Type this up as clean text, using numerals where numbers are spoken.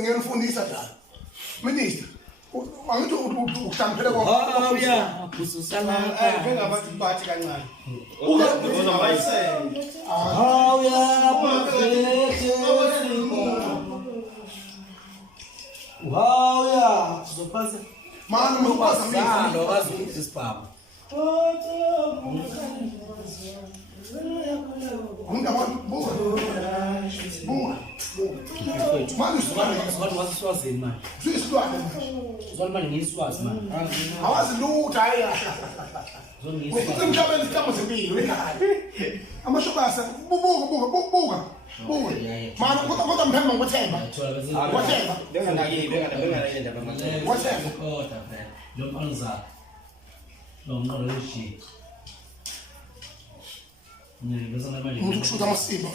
Ngiyafundisa njalo. Minister, angithi uhlampela kwa. Oh yeah, kususana. Bengabathi bathi kancane. Uza bayisenge. Oh yeah, wow yeah, sizopasa. Mani mukwazi mina Lokwazi ukuthi sibaba. Buka. Mani Sizokwazi wasiswazini manje. Sisilwane. Uzona manje ngiswazi manje. Awazi lutho hayi. Zongiswazi. Ukuthi mhlawumbe isihlamo zempilo ekhaya. Amashobasa buka. Mani kodwa mphemba ngothemba. Wathemba. Benganakile bamathemba. Wathemba. Kodwa phela lo maliza. Lo mqolo weshi. Ngizona manje. Ngikushuka amasimo.